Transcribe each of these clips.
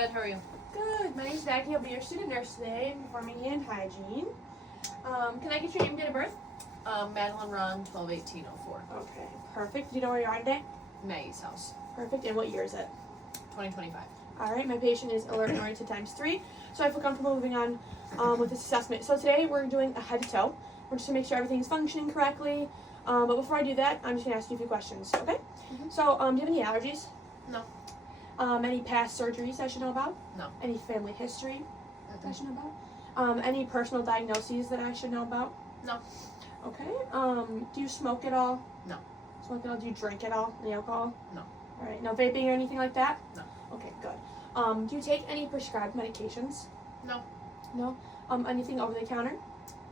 Good, how are you? Good. My name's Maggie. I'll be your student nurse today, performing hand hygiene. Can I get your name and date of birth? Madeline Ron, 12/18/04. Okay, perfect. Do you know where you are today? Maggie's house. Perfect. And what year is it? 2025. All right. My patient is alert and oriented ×3, so I feel comfortable moving on with this assessment. So today we're doing a head to toe. We're just gonna make sure everything's functioning correctly. But before I do that, I'm just gonna ask you a few questions. Okay? Mhm. So, do you have any allergies? No. Any past surgeries I should know about? No. Any family history I should know about? Any personal diagnoses that I should know about? No. Okay. Do you smoke at all? No. Smoke at all? Do you drink at all? Any alcohol? No. All right. No vaping or anything like that? No. Okay, good. Do you take any prescribed medications? No. No. Anything over the counter?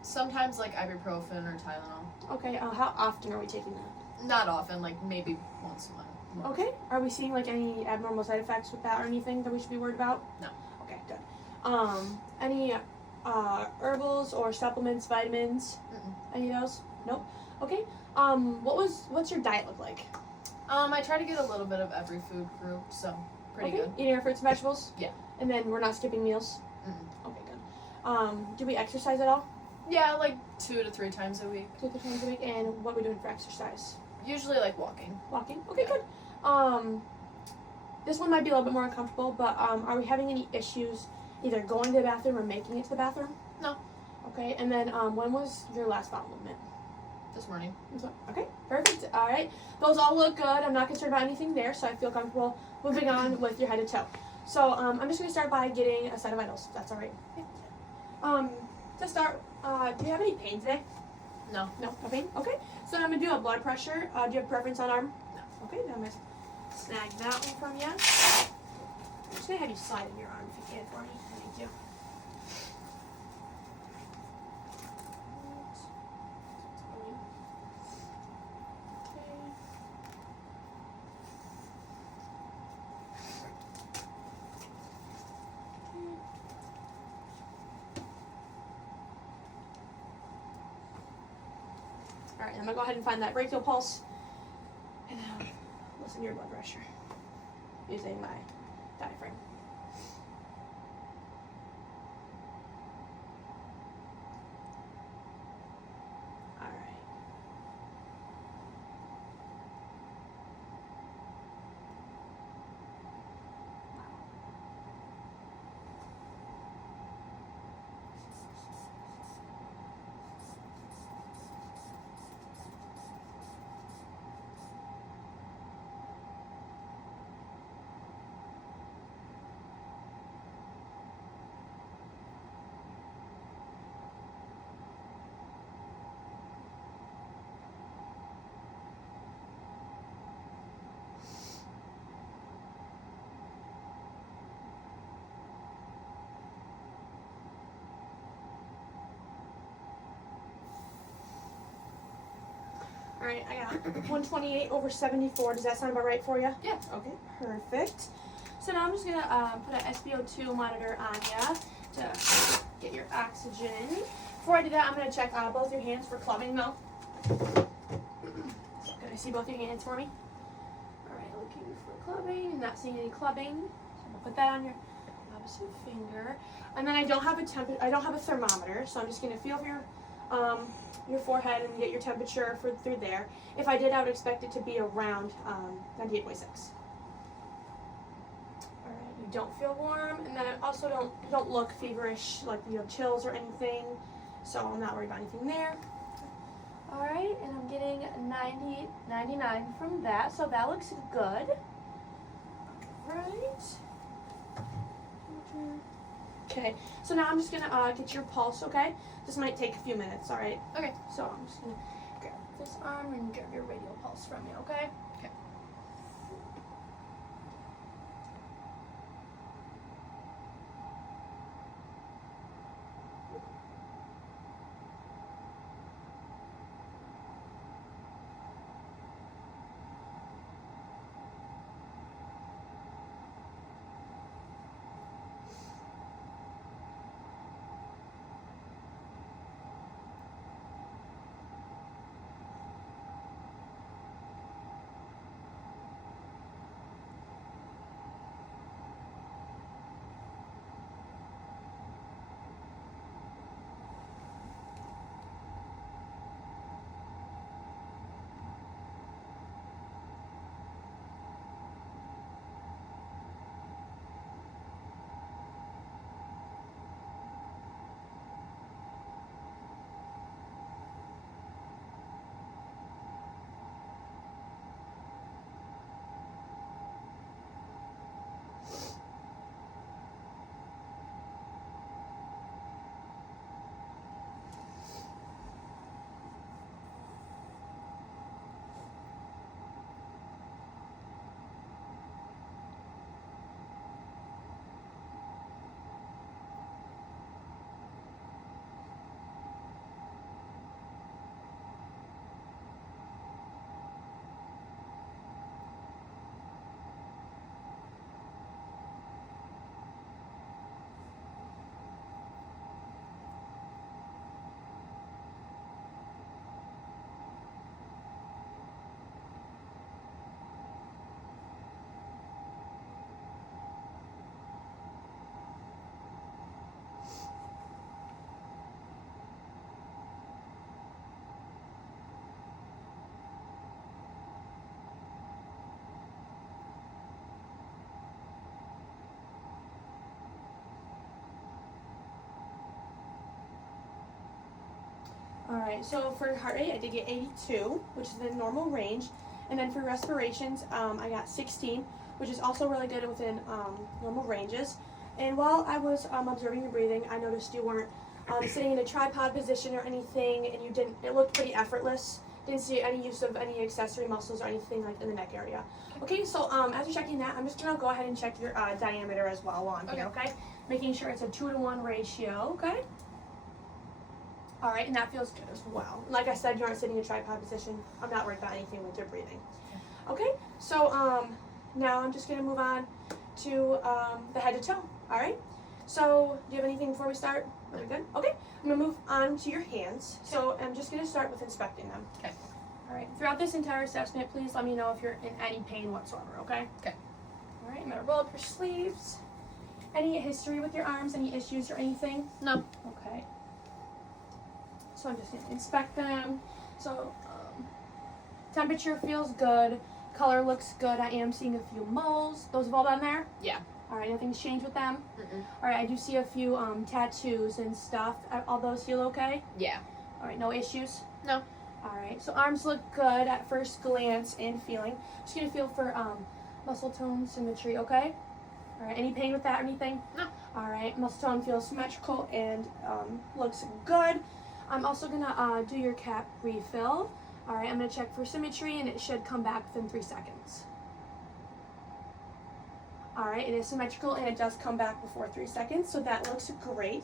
Sometimes like ibuprofen or Tylenol. Okay. How often are we taking that? Not often, like maybe once a month. Okay. Are we seeing like any abnormal side effects with that or anything that we should be worried about? No. Okay, good. Any herbals or supplements, vitamins? Any of those? Nope. Okay. What's your diet look like? I try to get a little bit of every food group, so pretty good. Eating our fruits and vegetables? Yeah. And then we're not skipping meals? Mm-mm. Okay, good. Do we exercise at all? Yeah, like 2 to 3 times a week. 2 to 3 times a week. And what are we doing for exercise? Usually like walking. Walking? Okay, Yeah. good. This one might be a little bit more uncomfortable, but are we having any issues either going to the bathroom or making it to the bathroom? No. Okay, and then when was your last bowel movement? This morning. Okay, perfect. All right. Those all look good. I'm not concerned about anything there, so I feel comfortable moving on with your head to toe. So I'm just going to start by getting a set of vitals, if that's all right. To start, do you have any pain today? No. No pain? Okay. So I'm going to do a blood pressure. Do you have preference on arm? No. Okay, then I'm going to snag that one from you. I'm just going to have you slide in your arm if you can for me. Thank you. Alright, I'm going to go ahead and find that brachial pulse and listen to your blood pressure using my diaphragm. Alright. Alright, I got 128/74. Does that sound about right for you? Yeah. Okay, perfect. So now I'm just going to put an SpO2 monitor on you to get your oxygen. Before I do that, I'm going to check both your hands for clubbing though. So can I see both your hands for me? Alright, looking for clubbing. Not seeing any clubbing. So I'm going to put that on your opposite finger. And then I don't have a thermometer, so I'm just going to feel your forehead and get your temperature through there. If I did, I would expect it to be around 98.6. Alright, you don't feel warm, and then I also don't look feverish, like you have chills or anything, so I'm not worried about anything there. Alright, and I'm getting 99 from that, so that looks good. Alright. Okay, so now I'm just gonna get your pulse, okay? This might take a few minutes, alright? Okay. So I'm just gonna grab this arm and grab your radial pulse from you, okay? Okay. All right, so for heart rate, I did get 82, which is the normal range. And then for respirations, I got 16, which is also really good within normal ranges. And while I was observing your breathing, I noticed you weren't sitting in a tripod position or anything, and it looked pretty effortless. Didn't see any use of any accessory muscles or anything like in the neck area. Okay, so as you're checking that, I'm just gonna go ahead and check your diameter as well while I'm here, okay? Making sure it's a 2-to-1 ratio, okay? All right, and that feels good as well. Like I said, you aren't sitting in a tripod position. I'm not worried about anything with your breathing. Okay, so now I'm just gonna move on to the head to toe, all right? So do you have anything before we start? Are we good? Okay, I'm gonna move on to your hands. So I'm just gonna start with inspecting them. Okay. All right, throughout this entire assessment, please let me know if you're in any pain whatsoever, okay? Okay. All right, I'm gonna roll up your sleeves. Any history with your arms, any issues or anything? No. Okay. So I'm just gonna inspect them. So temperature feels good. Color looks good. I am seeing a few moles. Those have all been there? Yeah. All right, nothing's changed with them? Mm-mm. All right, I do see a few tattoos and stuff. All those feel okay? Yeah. All right, no issues? No. All right, so arms look good at first glance and feeling. Just gonna feel for muscle tone symmetry, okay? All right, any pain with that or anything? No. All right, muscle tone feels symmetrical and looks good. I'm also gonna do your cap refill. All right, I'm gonna check for symmetry and it should come back within 3 seconds. All right, it is symmetrical and it does come back before 3 seconds, so that looks great.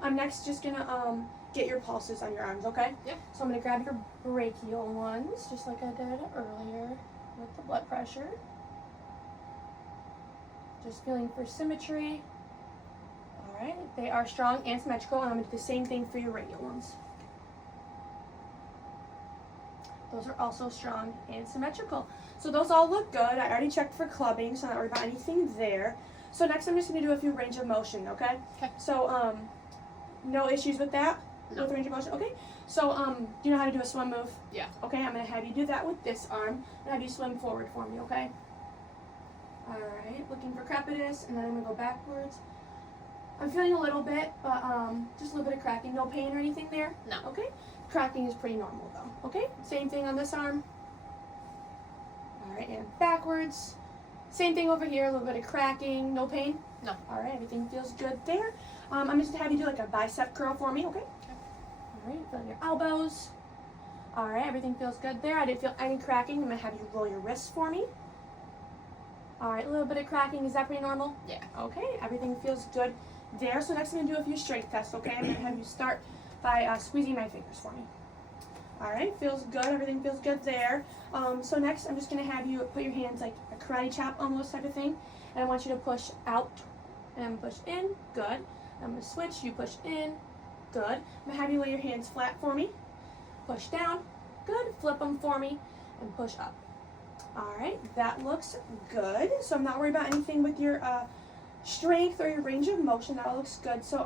I'm next just gonna get your pulses on your arms, okay? Yep. So I'm gonna grab your brachial ones, just like I did earlier with the blood pressure. Just feeling for symmetry. All right, they are strong and symmetrical, and I'm gonna do the same thing for your radial ones. Those are also strong and symmetrical. So those all look good. I already checked for clubbing, so I'm not worried about anything there. So next I'm just gonna do a few range of motion, okay? Okay. So no issues with that? No. With range of motion? Okay. So do you know how to do a swim move? Yeah. Okay, I'm gonna have you do that with this arm and have you swim forward for me, okay? Alright, looking for crepitus, and then I'm gonna go backwards. I'm feeling a little bit, but just a little bit of cracking. No pain or anything there? No. Okay. Cracking is pretty normal though. Okay, same thing on this arm. Alright, and backwards. Same thing over here, a little bit of cracking, no pain? No. Alright, everything feels good there. I'm just gonna have you do like a bicep curl for me, okay? Okay. Alright, feel your elbows. Alright, everything feels good there. I didn't feel any cracking. I'm gonna have you roll your wrists for me. Alright, a little bit of cracking, is that pretty normal? Yeah. Okay, everything feels good there. So next I'm gonna do a few strength tests, okay? I'm gonna have you start by squeezing my fingers for me. Alright, feels good, everything feels good there. So next I'm just gonna have you put your hands like a karate chop almost type of thing. And I want you to push out and push in, good. I'm gonna switch, you push in, good. I'm gonna have you lay your hands flat for me. Push down, good. Flip them for me and push up. Alright, that looks good. So I'm not worried about anything with your strength or your range of motion. That all looks good. So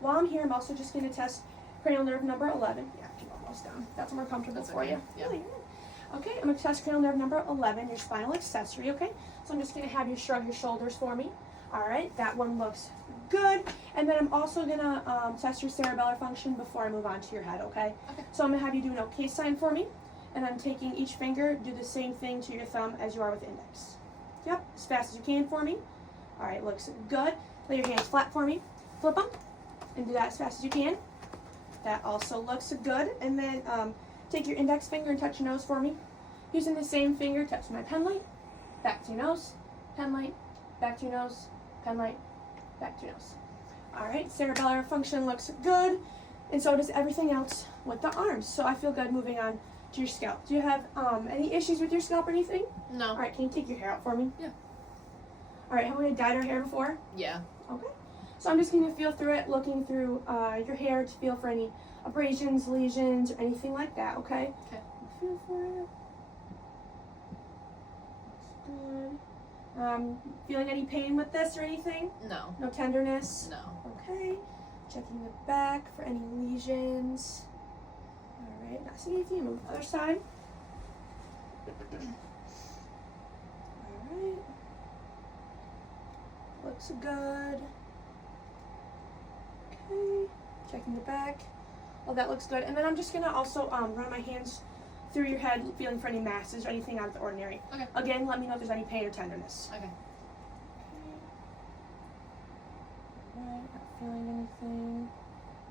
while I'm here, I'm also just gonna test cranial nerve number 11. Yeah, keep almost down. That's more comfortable That's for okay. you. Yeah. Really good. Okay, I'm gonna test cranial nerve number 11, your spinal accessory, okay? So I'm just gonna have you shrug your shoulders for me. Alright, that one looks good. And then I'm also gonna test your cerebellar function before I move on to your head, okay? Okay. So I'm gonna have you do an okay sign for me. And I'm taking each finger, do the same thing to your thumb as you are with the index. Yep, as fast as you can for me. Alright, looks good. Lay your hands flat for me. Flip them. And do that as fast as you can. That also looks good. And then take your index finger and touch your nose for me. Using the same finger, touch my pen light. Back to your nose. Pen light. Back to your nose. Pen light. Back to your nose. Alright, cerebellar function looks good. And so does everything else with the arms. So I feel good moving on to your scalp. Do you have any issues with your scalp or anything? No. Alright, can you take your hair out for me? Yeah. Alright, have we dyed our hair before? Yeah. Okay. So I'm just going to feel through it, looking through your hair to feel for any abrasions, lesions, or anything like that, okay? Okay. Feel for it. Looks good. Feeling any pain with this or anything? No. No tenderness? No. Okay. Checking the back for any lesions. Alright, not seeing anything. Move to the other side. Alright. Looks good. Okay. Checking the back. Well, that looks good. And then I'm just gonna also run my hands through your head, feeling for any masses or anything out of the ordinary. Okay. Again, let me know if there's any pain or tenderness. Okay. Alright, not feeling anything.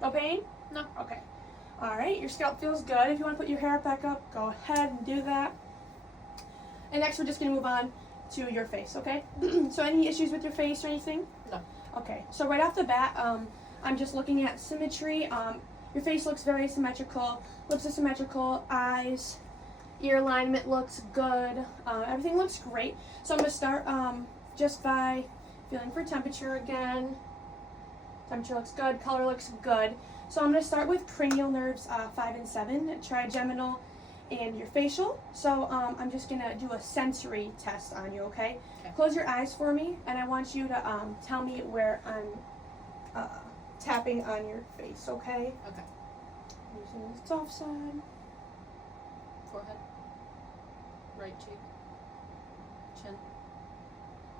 No pain? No. Okay. Alright, your scalp feels good. If you want to put your hair back up, go ahead and do that. And next we're just going to move on to your face, okay? So any issues with your face or anything? No. Okay, so right off the bat, I'm just looking at symmetry. Your face looks very symmetrical, lips are symmetrical, eyes, ear alignment looks good. Everything looks great. So I'm going to start just by feeling for temperature again. Temperature looks good, color looks good. So I'm going to start with cranial nerves 5 and 7, trigeminal, and your facial. So I'm just going to do a sensory test on you, okay? Close your eyes for me, and I want you to tell me where I'm tapping on your face, okay? Okay. Using the soft side. Forehead. Right cheek. Chin.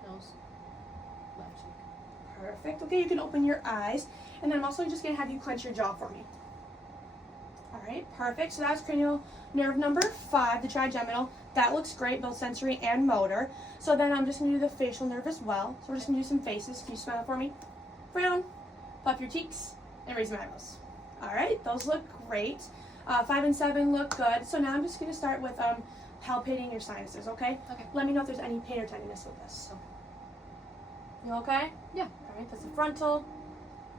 Nose. Left cheek. Perfect. Okay, you can open your eyes. And then I'm also just going to have you clench your jaw for me. All right, perfect. So that's cranial nerve number 5, the trigeminal. That looks great, both sensory and motor. So then I'm just going to do the facial nerve as well. So we're just going to do some faces. Can you smile for me? Frown, puff your cheeks, and raise your eyebrows. All right, those look great. 5 and 7 look good. So now I'm just going to start with palpating your sinuses, okay? Okay. Let me know if there's any pain or tenderness with this. Okay. You okay? Yeah. All right, that's the frontal,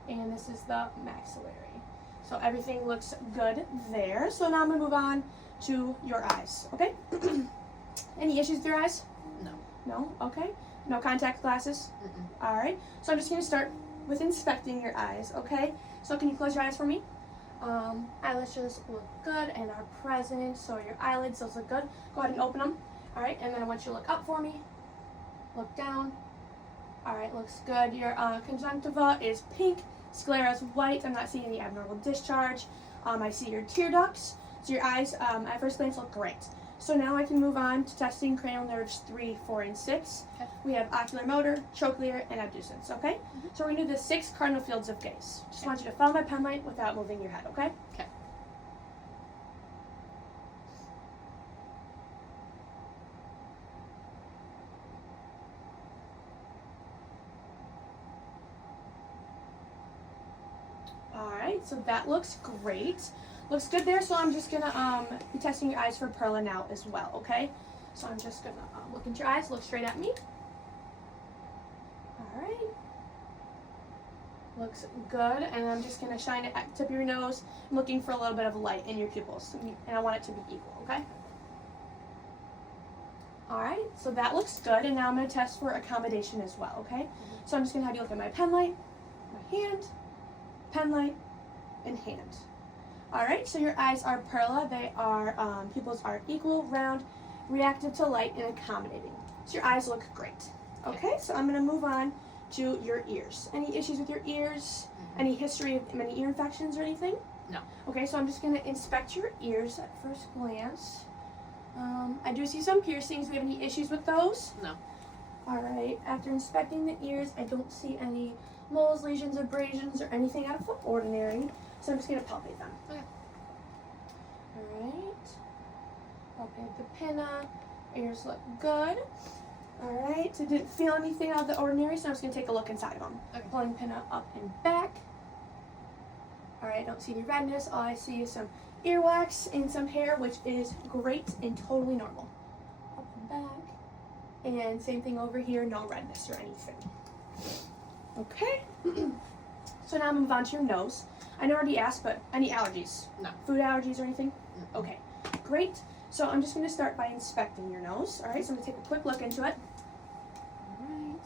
and this is the maxillary. So everything looks good there. So now I'm going to move on to your eyes, okay? Any issues with your eyes? No. No? Okay. No contact glasses? Mm-mm. All right. So I'm just going to start with inspecting your eyes, okay? So can you close your eyes for me? Eyelashes look good and are present, so your eyelids, those look good. Go ahead and open them. All right, and then I want you to look up for me. Look down. All right, looks good. Your conjunctiva is pink. Sclera is white. I'm not seeing any abnormal discharge. I see your tear ducts. So your eyes, at first glance, look great. So now I can move on to testing cranial nerves 3, 4, and 6. Okay. We have ocular motor, trochlear, and abducens, okay? So we're going to do the 6 cardinal fields of gaze. Just want you to follow my pen light without moving your head, okay? Okay. Alright, so that looks great. Looks good there, so I'm just going to be testing your eyes for perla now as well, okay? So I'm just going to look into your eyes, look straight at me. Alright. Looks good, and I'm just going to shine it at the tip of your nose. I'm looking for a little bit of light in your pupils, and I want it to be equal, okay? Alright, so that looks good, and now I'm going to test for accommodation as well, okay? So I'm just going to have you look at my pen light, my hand, pen light, and hand. Alright, so your eyes are perla. They are, pupils are equal, round, reactive to light, and accommodating. So your eyes look great. Okay, so I'm going to move on to your ears. Any issues with your ears? Any history of any ear infections or anything? No. Okay, so I'm just going to inspect your ears at first glance. I do see some piercings. Do we have any issues with those? No. Alright, after inspecting the ears, I don't see any moles, lesions, abrasions, or anything out of the ordinary. So I'm just going to palpate them. Okay. Alright. Palpate the pinna. Ears look good. Alright, so didn't feel anything out of the ordinary, so I'm just going to take a look inside of them. Okay. Pulling pinna up and back. Alright, don't see any redness. All I see is some earwax and some hair, which is great and totally normal. Up and back. And same thing over here, no redness or anything. Okay. So now I'm going to move on to your nose. I know I already asked, but any allergies? No. Food allergies or anything? Mm-mm. Okay, great. So I'm just going to start by inspecting your nose. All right, so I'm going to take a quick look into it. All right.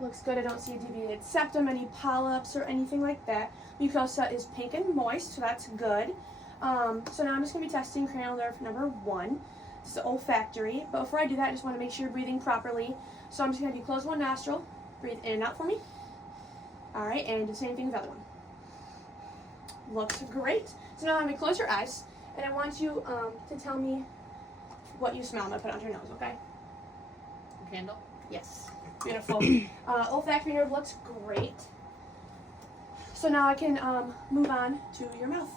Looks good. I don't see a deviated septum, any polyps, or anything like that. Mucosa is pink and moist, so that's good. So now I'm just going to be testing cranial nerve number 1. This is olfactory. But before I do that, I just want to make sure you're breathing properly. So I'm just going to have you close one nostril, breathe in and out for me. All right, and do the same thing with the other one. Looks great. So now I'm going to close your eyes, and I want you to tell me what you smell. I'm going to put it on your nose, okay? Candle. Yes. Beautiful. Olfactory nerve looks great. So now I can move on to your mouth.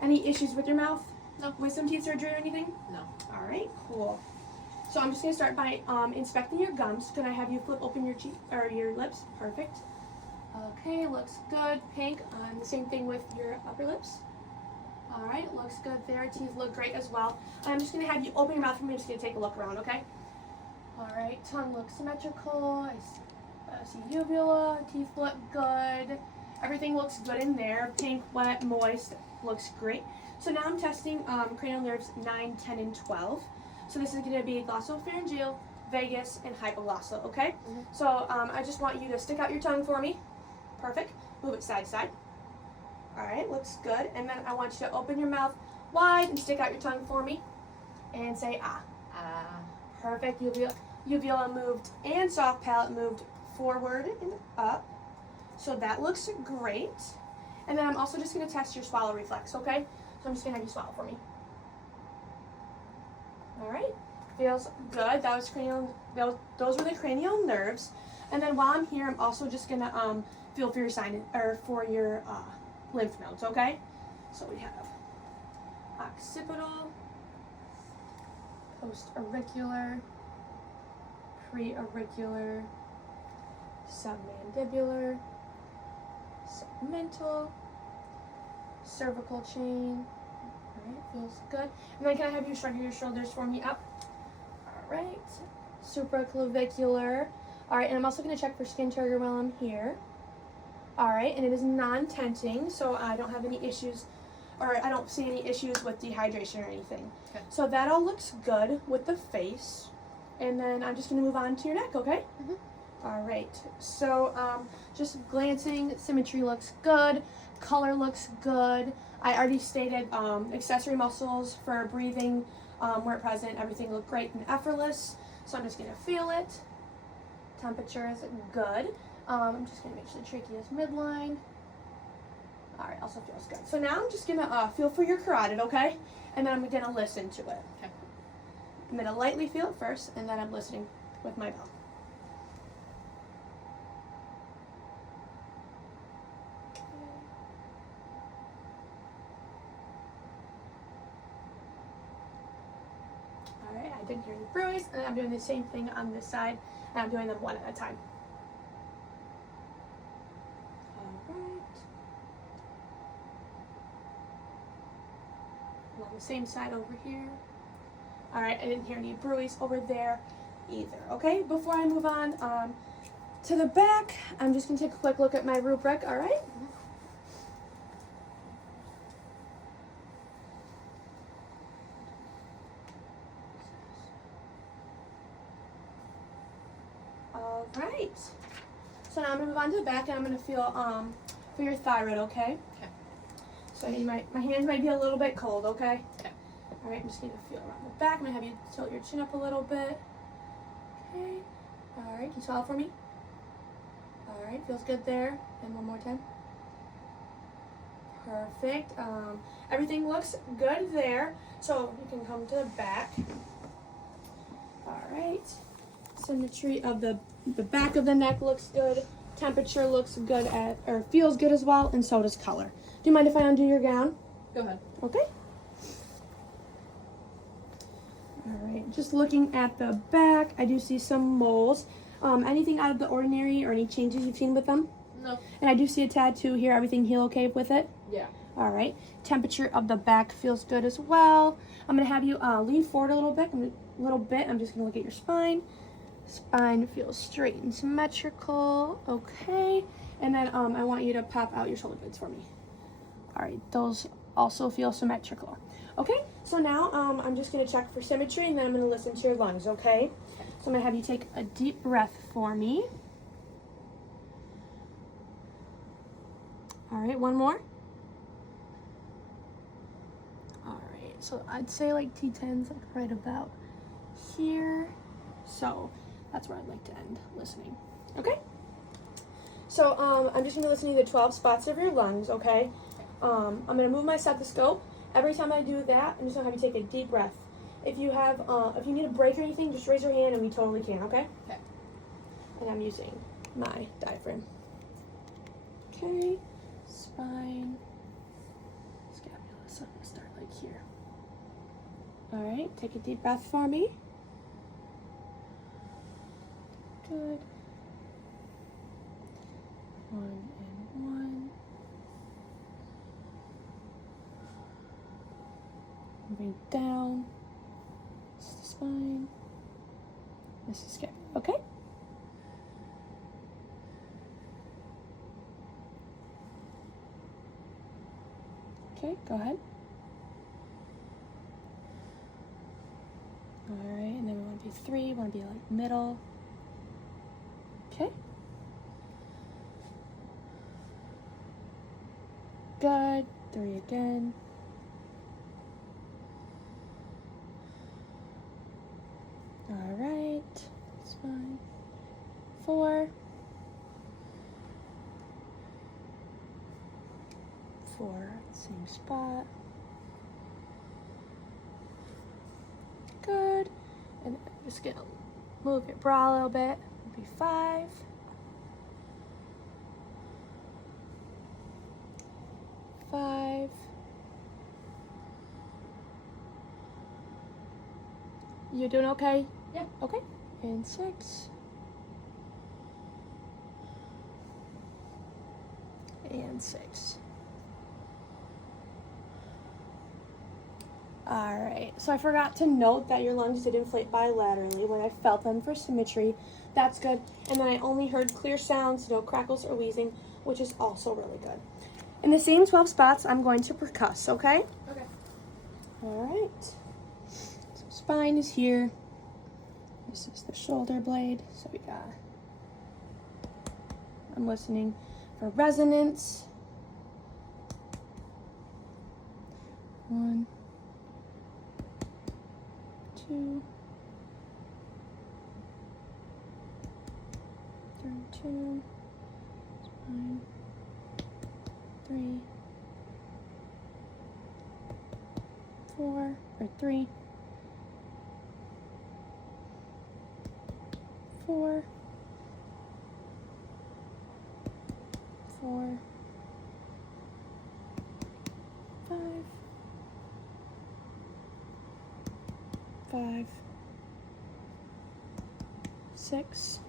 Any issues with your mouth? No. Wisdom teeth surgery or anything? No. All right, cool. So I'm just gonna start by inspecting your gums. Can I have you flip open your cheek or your lips? Perfect. Okay, looks good. Pink. The same thing with your upper lips. All right, looks good there. Teeth look great as well. I'm just gonna have you open your mouth for me. I'm just gonna take a look around, okay? All right, tongue looks symmetrical. I see uvula. Teeth look good. Everything looks good in there. Pink, wet, moist. Looks great. So now I'm testing cranial nerves 9, 10, and 12. So this is going to be glossopharyngeal, vagus, and hypoglossal, okay? Mm-hmm. So I just want you to stick out your tongue for me. Perfect. Move it side to side. All right, looks good. And then I want you to open your mouth wide and stick out your tongue for me. And say ah. Perfect. Uvula moved and soft palate moved forward and up. So that looks great. And then I'm also just going to test your swallow reflex, okay? So I'm just going to have you swallow for me. All right. Feels good. That was those were the cranial nerves. And then while I'm here, I'm also just going to feel for your lymph nodes, okay? So we have occipital, post-auricular, pre-auricular, submandibular, segmental, cervical chain. All right, feels good. And then can I have you shrug your shoulders for me up? All right, supraclavicular. All right, and I'm also going to check for skin trigger while I'm here. All right, and it is non-tenting, so I don't have any issues, or I don't see any issues with dehydration or anything. Okay. So that all looks good with the face. And then I'm just going to move on to your neck, okay? Mm-hmm. All right, so just glancing, symmetry looks good, color looks good. I already stated accessory muscles for breathing were present. Everything looked great and effortless, so I'm just going to feel it. Temperature is good. I'm just going to make sure the trachea is midline. All right, also feels good. So now I'm just going to feel for your carotid, okay? And then I'm going to listen to it. Okay. I'm going to lightly feel it first, and then I'm listening with my bell. Alright, I didn't hear any bruise, and I'm doing the same thing on this side, and I'm doing them one at a time. Alright. And on the same side over here. Alright, I didn't hear any bruise over there either. Okay, before I move on to the back, I'm just going to take a quick look at my rubric, alright? Alright. So now I'm going to move on to the back, and I'm going to feel for your thyroid, okay? Okay. So my hands might be a little bit cold, okay? Okay. Alright, I'm just going to feel around the back. I'm going to have you tilt your chin up a little bit. Okay. Alright, can you swallow for me? Alright, feels good there. And one more time. Perfect. Everything looks good there. So you can come to the back. Alright. Symmetry of the back of the neck looks good. Temperature looks good or feels good as well, and so does color. Do you mind if I undo your gown? Go ahead. Okay. Alright, just looking at the back, I do see some moles. Anything out of the ordinary or any changes you've seen with them? No. And I do see a tattoo here. Everything heal okay with it? Yeah. Alright. Temperature of the back feels good as well. I'm going to have you lean forward a little bit. I'm just going to look at your spine. Spine feels straight and symmetrical. Okay. And then I want you to pop out your shoulder blades for me. Alright, those also feel symmetrical. Okay, so now I'm just going to check for symmetry, and then I'm going to listen to your lungs, okay? So I'm going to have you take a deep breath for me. Alright, one more. Alright, so I'd say like T10's like right about here. So that's where I'd like to end listening. Okay? So I'm just going to listen to the 12 spots of your lungs, okay? I'm going to move my stethoscope. Every time I do that, I'm just going to have you take a deep breath. If you need a break or anything, just raise your hand and we totally can, okay? Okay. And I'm using my diaphragm. Okay. spine, scapula. So I'm gonna start like here. All right, take a deep breath for me. Good. 1 and 1. Moving down. This is the spine. This is scapula. Okay. Okay, go ahead. All right, and then we want to be 3. We want to be like middle. Okay. Good. 3 again. All right. That's fine. 4. 4. Same spot. Good. And I'm just gonna move your bra a little bit. It'll be 5. 5. You doing okay? Yeah. Okay. And 6. And 6. Alright, so I forgot to note that your lungs did inflate bilaterally when I felt them for symmetry. That's good. And then I only heard clear sounds, no crackles or wheezing, which is also really good. In the same 12 spots, I'm going to percuss, okay? Okay. Alright. So spine is here. This is the shoulder blade. So we got, I'm listening for resonance. 1, 2, 2, spine, 3, 4, or 3, 4, 4, 5, 5, 6,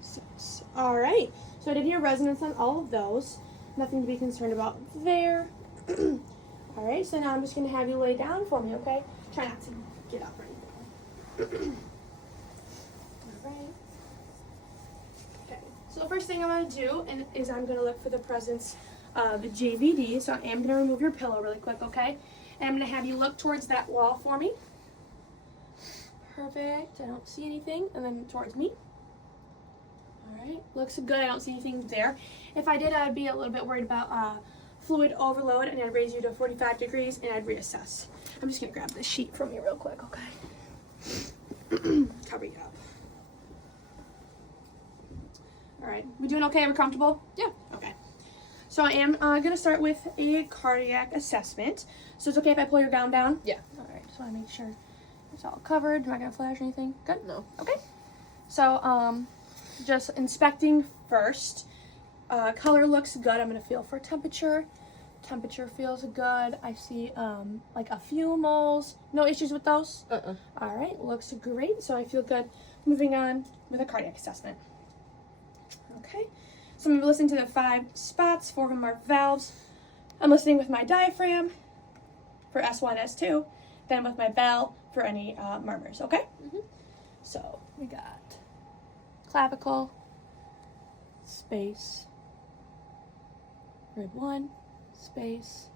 6. All right. So I did hear resonance on all of those. Nothing to be concerned about there. All right. So now I'm just going to have you lay down for me, okay? Try not to get up or anything. All right. Okay. So the first thing I'm going to do is I'm going to look for the presence of the JVD. So I am going to remove your pillow really quick, okay? And I'm going to have you look towards that wall for me. Perfect. I don't see anything. And then towards me. All right. Looks good. I don't see anything there. If I did, I'd be a little bit worried about fluid overload, and I'd raise you to 45 degrees, and I'd reassess. I'm just going to grab this sheet from you real quick, okay? Cover you up. All right. We doing okay? Are we comfortable? Yeah. Okay. So I am going to start with a cardiac assessment. So it's okay if I pull your gown down? Yeah. All right. So I make sure it's all covered. Am I going to flash anything? Good? No. Okay. So just inspecting first. Color looks good. I'm going to feel for temperature. Temperature feels good. I see like a few moles. No issues with those? All right. Looks great. So I feel good. Moving on with a cardiac assessment. Okay. So I'm going to listen to the 5 spots. 4 of them are valves. I'm listening with my diaphragm for S1, S2. Then with my bell for any murmurs. Okay? Mm-hmm. So we got clavicle, space, rib 1, space,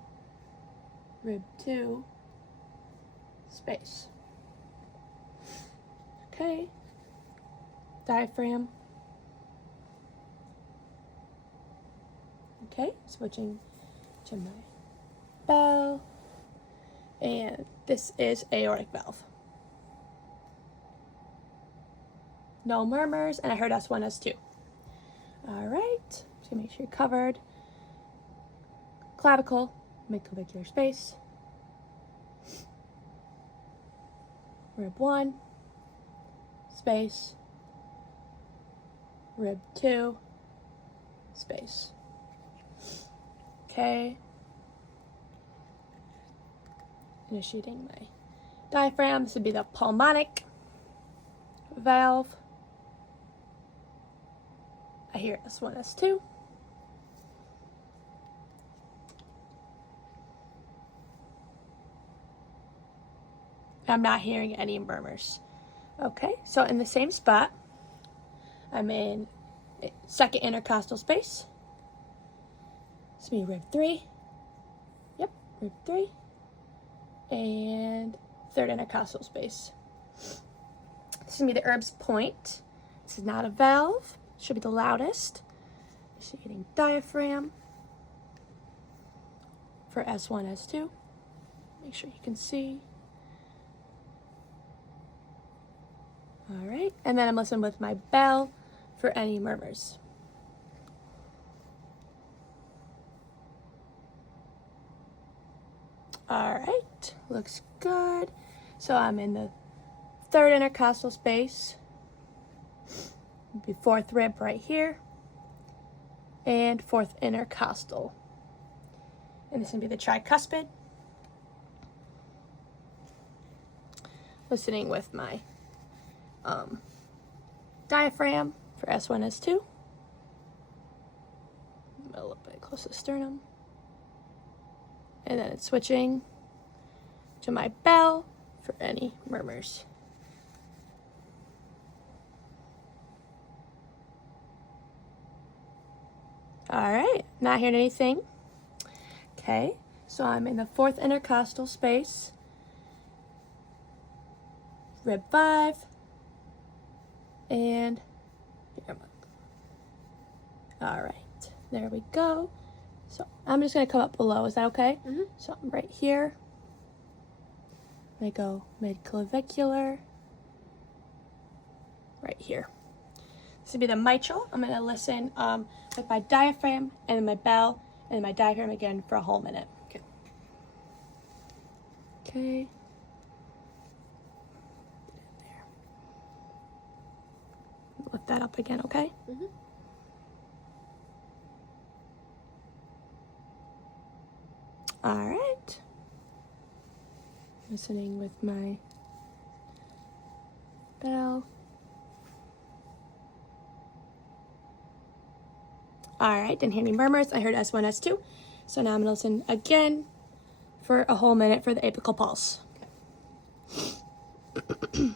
rib 2, space. Okay. Diaphragm. Okay, switching to my bell. And this is aortic valve. No murmurs, and I heard S1, S2. All right, just gonna make sure you're covered. Clavicle, midclavicular space. Rib 1, space. rib 2, space. Okay. Initiating my diaphragm. This would be the pulmonic valve. I hear S1, S2. I'm not hearing any murmurs. Okay, so in the same spot, I'm in second intercostal space. This will be rib 3. Yep, rib 3. And third intercostal space. This is going to be the herb's point. This is not a valve. Should be the loudest. Initiating diaphragm for S1, S2. Make sure you can see. All right, and then I'm listening with my bell for any murmurs. All right, looks good. So I'm in the third intercostal space. Be fourth rib right here. And fourth intercostal. And this is going to be the tricuspid. Listening with my diaphragm for S1, S2. A little bit close to the sternum. And then it's switching to my bell for any murmurs. All right, not hearing anything. Okay, so I'm in the fourth intercostal space. Rib 5. And all right, there we go. So I'm just gonna come up below. Is that okay? Mm-hmm. So I'm right here. I go mid-clavicular. Right here. This would be the mitral. I'm gonna listen with my diaphragm and then my bell and then my diaphragm again for a whole minute. Okay. Okay. Lift that up again, okay? Mm-hmm. All right. Listening with my bell. All right, didn't hear any murmurs. I heard S1, S2. So now I'm gonna listen again for a whole minute for the apical pulse. Okay.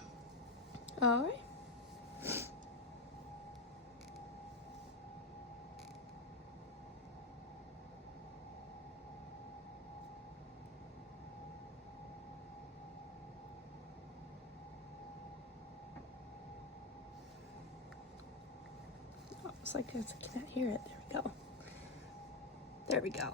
All right. It's like I can't hear it. There we go. There we go.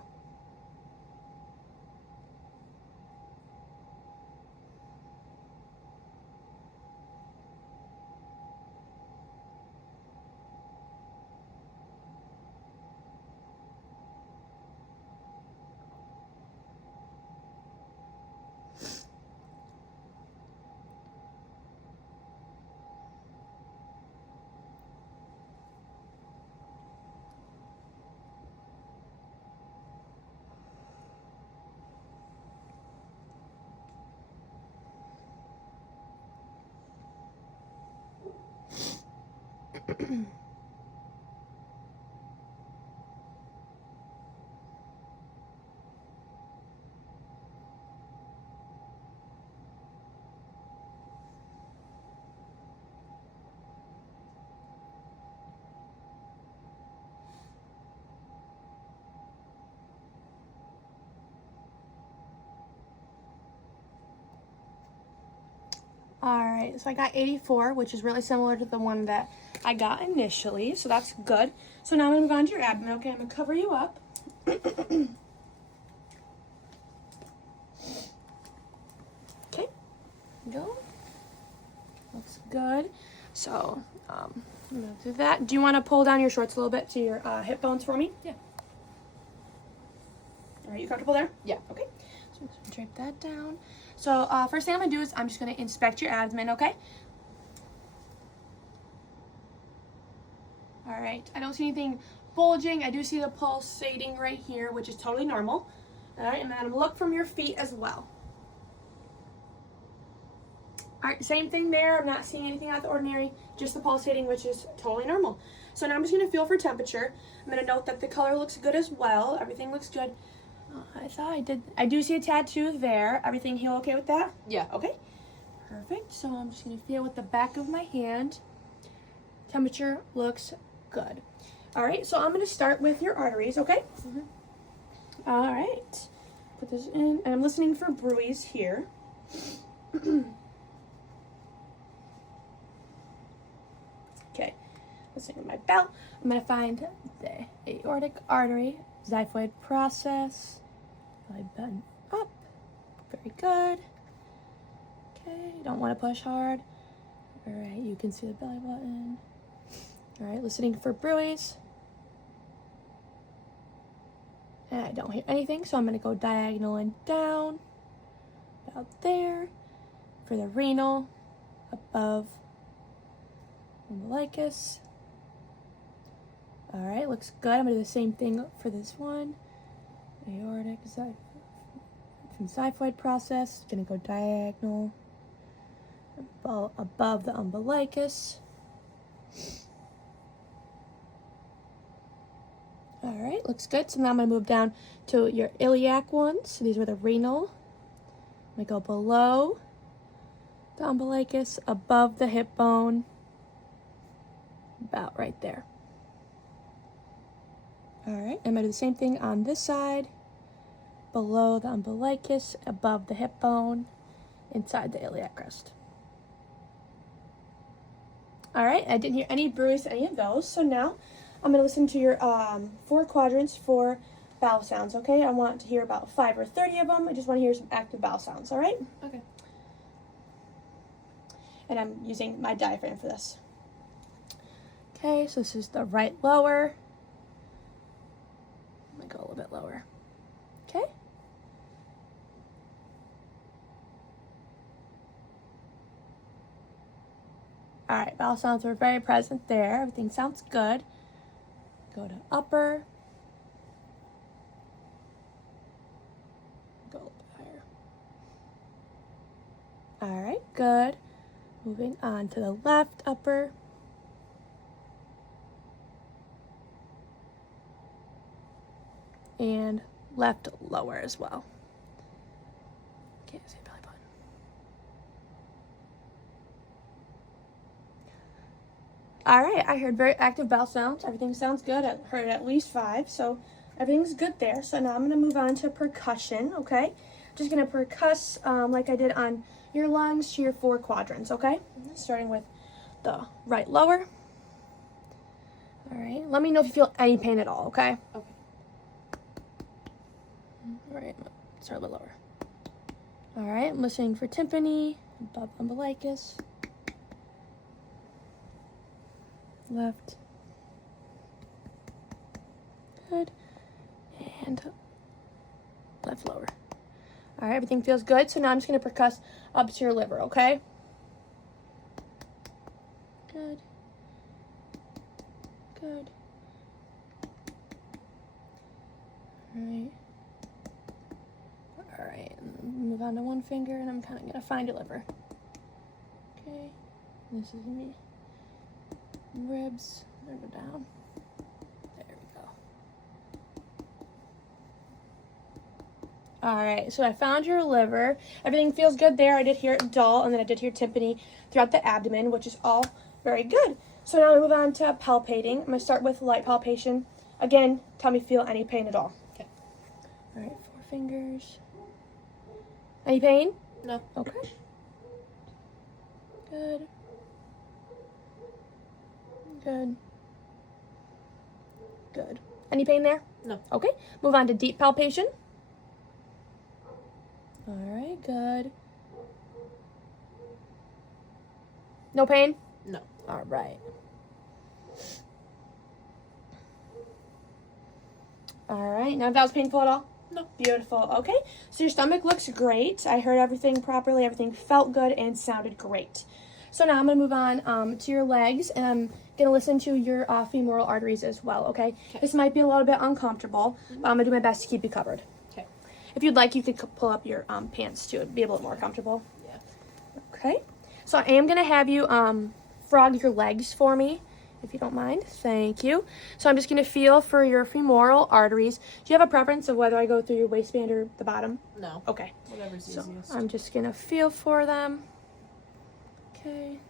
All right, so I got 84, which is really similar to the one that I got initially, so that's good. So now I'm gonna move on to your abdomen, okay? I'm gonna cover you up. Okay, go. Looks good. So, I'm gonna do that. Do you wanna pull down your shorts a little bit to your hip bones for me? Yeah. Are you comfortable there? Yeah. Okay. So I'm just gonna drape that down. So first thing I'm gonna do is I'm just gonna inspect your abdomen, okay? All right, I don't see anything bulging. I do see the pulsating right here, which is totally normal. All right, and then look from your feet as well. All right, same thing there. I'm not seeing anything out of the ordinary, just the pulsating, which is totally normal. So now I'm just gonna feel for temperature. I'm gonna note that the color looks good as well. Everything looks good. I do see a tattoo there. Everything heal okay with that? Yeah. Okay, perfect. So I'm just gonna feel with the back of my hand. Temperature looks good. All right, so I'm gonna start with your arteries, okay? Mm-hmm. All right, put this in, and I'm listening for bruise here. Okay, listening to my belt. I'm gonna find the aortic artery, xiphoid process. Belly button up. Very good. Okay, don't want to push hard. All right, you can see the belly button. All right, listening for bruise. And I don't hear anything, so I'm going to go diagonal and down. About there. For the renal, above umbilicus. All right, looks good. I'm going to do the same thing for this one. Aortic, from xiphoid process. Going to go diagonal above the umbilicus. All right, looks good. So now I'm going to move down to your iliac ones. So these were the renal. I'm going to go below the umbilicus, above the hip bone, about right there. All right, I'm going to do the same thing on this side, below the umbilicus, above the hip bone, inside the iliac crest. All right, I didn't hear any bruise, any of those. So now I'm going to listen to your 4 quadrants for vowel sounds, okay? I want to hear about 5 or 30 of them. I just want to hear some active vowel sounds, all right? Okay. And I'm using my diaphragm for this. Okay, so this is the right lower. I'm going to go a little bit lower. Okay? All right, vowel sounds are very present there. Everything sounds good. Go to upper. Go a little bit higher. All right, good. Moving on to the left upper. And left lower as well. Can't see belly button. All right, I heard very active vowel sounds. Everything sounds good. I heard at least 5, so everything's good there. So now I'm going to move on to percussion, okay? Just going to percuss like I did on your lungs to your 4 quadrants, okay? Starting with the right lower. All right, let me know if you feel any pain at all, okay? Okay. All right, start a little lower. All right, I'm listening for tympani, above umbilicus. Left. Good. And left lower. All right, everything feels good. So now I'm just going to percuss up to your liver, okay? Good. Good. All right. All right, move on to one finger, and I'm kind of going to find your liver. Okay, this is me. Ribs, there, go down. There we go. All right, so I found your liver. Everything feels good there. I did hear it dull, and then I did hear tympani throughout the abdomen, which is all very good. So now we move on to palpating. I'm going to start with light palpation. Again, tell me if you feel any pain at all. Okay. All right, 4 fingers. Any pain? No. Okay. Good. Good. Good. Any pain there? No. Okay. Move on to deep palpation. All right, good. No pain? No. All right. All right. Now, if that was painful at all? No. Beautiful. Okay. So your stomach looks great. I heard everything properly. Everything felt good and sounded great. So now I'm gonna move on to your legs, and I'm gonna listen to your femoral arteries as well. Okay? This might be a little bit uncomfortable, but I'm gonna do my best to keep you covered. Okay. If you'd like, you could pull up your pants too. It'd be a little more comfortable. Yeah. Okay. So I am gonna have you frog your legs for me, if you don't mind. Thank you. So I'm just gonna feel for your femoral arteries. Do you have a preference of whether I go through your waistband or the bottom? No. Okay. Whatever's So easiest. I'm just gonna feel for them. Okay.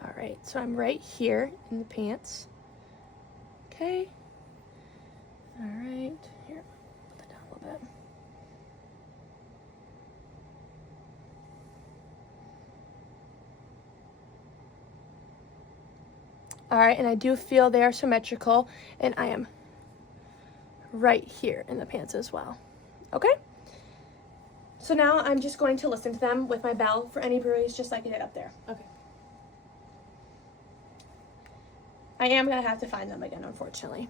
All right, so I'm right here in the pants. Okay. All right. Here, put that down a little bit. All right, and I do feel they are symmetrical, and I am right here in the pants as well. Okay? So now I'm just going to listen to them with my bell for any bruise, just like I did up there. Okay. I am going to have to find them again, unfortunately.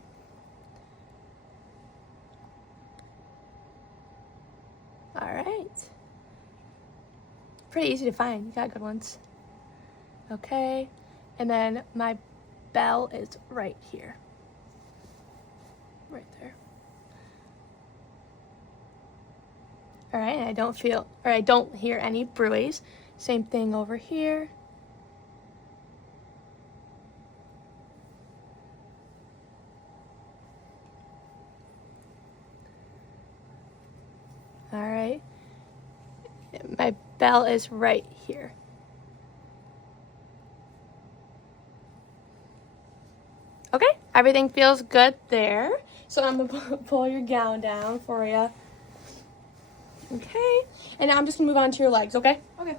All right. Pretty easy to find. You got good ones. Okay. And then my bell is right here. Right there. All right, and I don't hear any bruise. Same thing over here. All right. My bell is right here. Okay, everything feels good there. So I'm gonna pull your gown down for you. Okay, and now I'm just gonna move on to your legs, okay? Okay.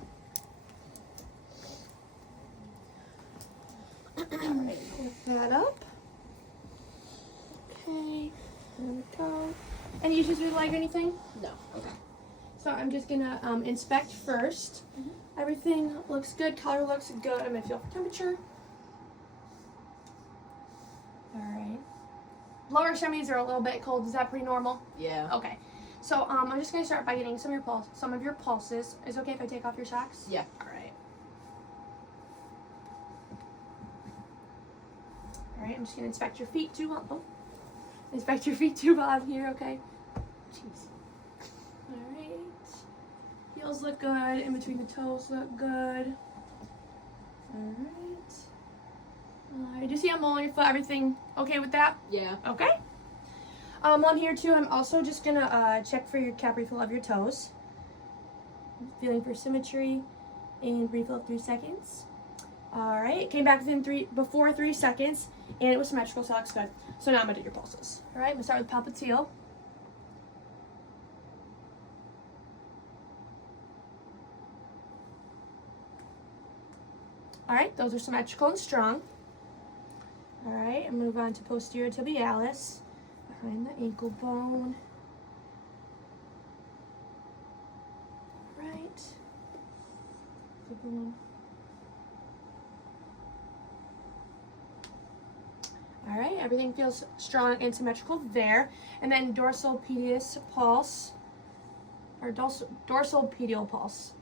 Alright, lift that up. Okay, there we go. Any issues with your leg or anything? No. Okay. So I'm just gonna inspect first. Everything looks good, color looks good. I'm gonna feel for temperature. Alright. Lower extremities are a little bit cold. Is that pretty normal? Yeah. Okay. So I'm just gonna start by getting some of your pulses. Is it okay if I take off your socks? Yeah. Alright. Alright, I'm just gonna inspect your feet too. Inspect your feet too while I'm here, okay? Jeez. Alright. Heels look good. In between the toes look good. Alright. Alright, do you see a mole on your foot? Everything okay with that? Yeah. Okay. On here too, I'm also just gonna check for your cap refill of your toes. Feeling for symmetry and refill 3 seconds. Alright, it came back before 3 seconds and it was symmetrical, so that looks good. So now I'm gonna do your pulses. Alright, I'm gonna start with popliteal. Alright, those are symmetrical and strong. Alright, I'm gonna move on to posterior tibialis, behind the ankle bone. Right. Alright, everything feels strong and symmetrical there. And then dorsal pediis pulse, or dorsal pedial pulse.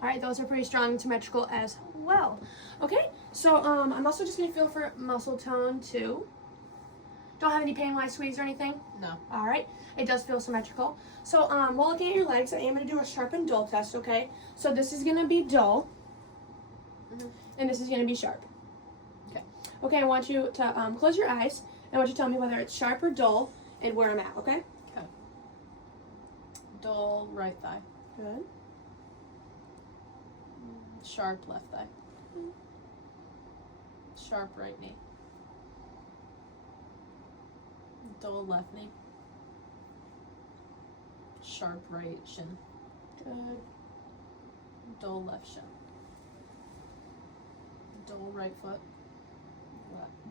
Alright, those are pretty strong and symmetrical as well. Okay, so I'm also just going to feel for muscle tone too. Don't have any pain when I squeeze or anything? No. Alright, it does feel symmetrical. So while looking at your legs, I am going to do a sharp and dull test, okay? So this is going to be dull, and this is going to be sharp. Okay. Okay, I want you to close your eyes. I want you to tell me whether it's sharp or dull and where I'm at, okay? Okay. Dull right thigh. Good. Sharp left thigh. Sharp right knee. Dull left knee. Sharp right shin. Good. Dull left shin. Dull right foot.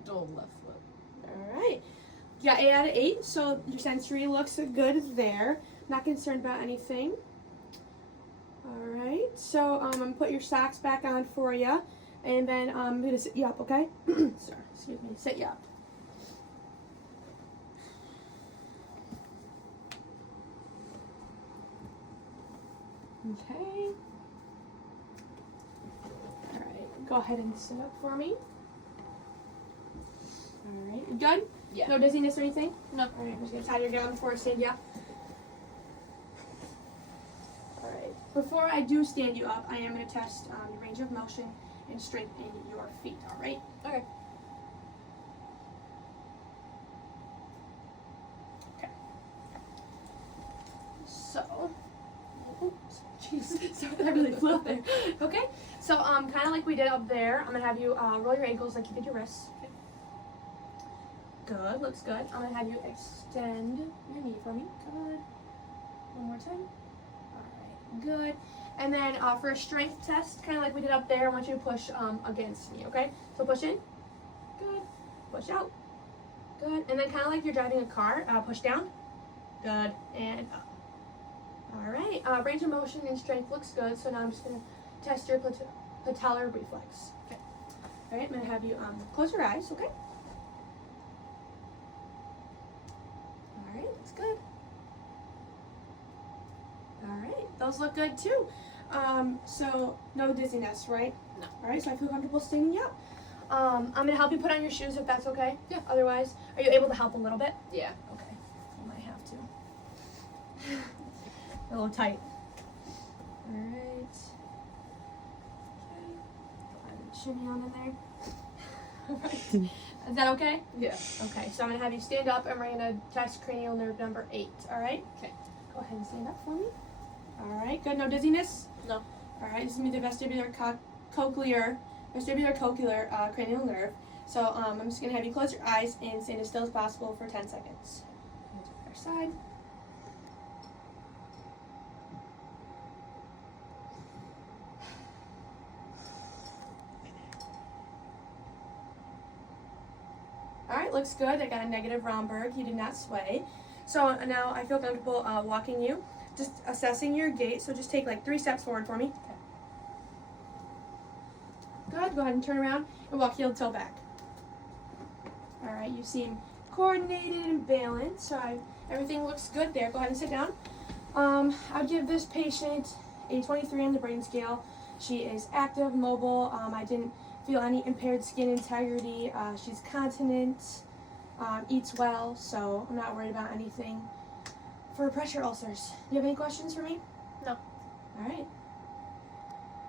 Dull left foot. Alright. You got 8 out of 8, so your sensory looks good there. Not concerned about anything. Alright, so I'm going to put your socks back on for you. And then I'm going to sit you up, okay? Sorry, excuse me. Sit you up. Okay. All right. Go ahead and sit up for me. All right. You good? Yeah. No dizziness or anything? No. All right. I'm just going to tie your gown before I stand you up. All right. Before I do stand you up, I am going to test your range of motion and strength in your feet. All right? Okay. Okay. So. Oops. Jeez. Sorry, that really flew up there. Okay. So kind of like we did up there, I'm going to have you roll your ankles like you did your wrists. Okay. Good. Looks good. I'm going to have you extend your knee for me. Good. One more time. Good. And then for a strength test, kind of like we did up there, I want you to push against me, okay? So push in. Good. Push out. Good. And then kind of like you're driving a car, push down. Good. And up. All right. Range of motion and strength looks good. So now I'm just going to test your patellar reflex. Okay. All right. I'm going to have you close your eyes, okay? All right. Looks good. All right, those look good too. So no dizziness, right? No. All right, so I feel comfortable standing you up. I'm gonna help you put on your shoes if that's okay. Yeah. Otherwise, are you able to help a little bit? Yeah. Okay. I might have to. A little tight. All right. Okay. Go ahead and shimmy on in there. All right. Is that okay? Yeah. Okay. So I'm gonna have you stand up, and we're gonna test cranial nerve number 8. All right. Okay. Go ahead and stand up for me. All right, good. No dizziness? No. All right, this is going to be the vestibular cochlear cranial nerve. So I'm just going to have you close your eyes and stand as still as possible for 10 seconds. Other side. All right, looks good. I got a negative Romberg. You did not sway. So now I feel comfortable walking you. Just assessing your gait, so just take like 3 steps forward for me. Okay. Good, go ahead and turn around and walk heel to toe back. All right, you seem coordinated and balanced, so everything looks good there. Go ahead and sit down. I'd give this patient a 23 on the brain scale. She is active, mobile. I didn't feel any impaired skin integrity. She's continent, eats well, so I'm not worried about anything. For pressure ulcers, do you have any questions for me? No. All right.